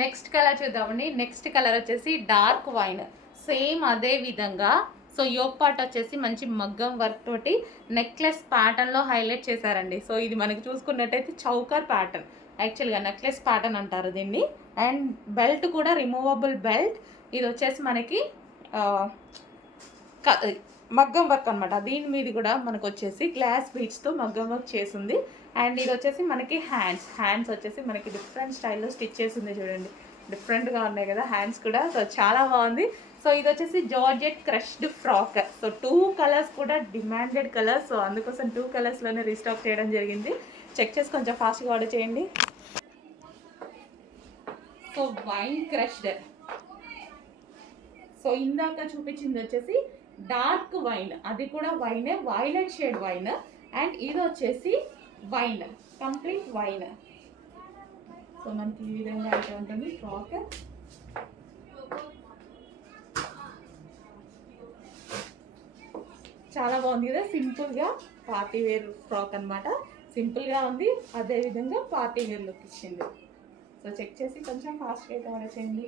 Next colour చూద్దామండి. Next colour వచ్చేసి dark wine. Same అదే విధంగా సో యోక్ పార్ట్ వచ్చేసి మంచి మగ్గం వర్క్ తోటి నెక్లెస్ ప్యాటర్న్లో హైలైట్ చేశారండి. సో ఇది మనకి చూసుకున్నట్టయితే చౌకర్ ప్యాటర్న్, యాక్చువల్గా నెక్లెస్ ప్యాటర్న్ అంటారు దీన్ని. అండ్ బెల్ట్ కూడా రిమూవబుల్ బెల్ట్. ఇది వచ్చేసి మనకి మగ్గం వర్క్ అనమాట. దీని మీద కూడా మనకు వచ్చేసి గ్లాస్ బీడ్స్తో మగ్గం వర్క్ చేసింది. అండ్ ఇది వచ్చేసి మనకి హ్యాండ్స్ వచ్చేసి మనకి డిఫరెంట్ స్టైల్లో స్టిచ్ చేసింది. చూడండి డిఫరెంట్గా ఉన్నాయి కదా హ్యాండ్స్ కూడా. సో చాలా బాగుంది. సో ఇది వచ్చేసి georgette crushed frock. So 2 colours కూడా డిమాండెడ్ కలర్స్. సో అందుకోసం 2 కలర్స్లోనే రీస్టాక్ చేయడం జరిగింది. చెక్ చేసి కొంచెం ఫాస్ట్గా ఆర్డర్ చేయండి. So wine crushed. సో ఇందాక చూపించింది వచ్చేసి డార్క్ వైన్, అది కూడా వైనే, వైలెట్ షేడ్ వైన్. అండ్ ఇది వచ్చేసి వైన్, కంప్లీట్ వైన్. సో మనకి ఈ విధంగా అయితే ఉంటుంది ఫ్రాక్. చాలా బాగుంది కదా, సింపుల్గా పార్టీ వేర్ ఫ్రాక్ అనమాట. సింపుల్గా ఉంది, అదేవిధంగా పార్టీ వేర్ లుక్ ఇచ్చింది. సో చెక్ చేసి కొంచెం ఫాస్ట్గా అయితే ఆర్డర్ చేయండి.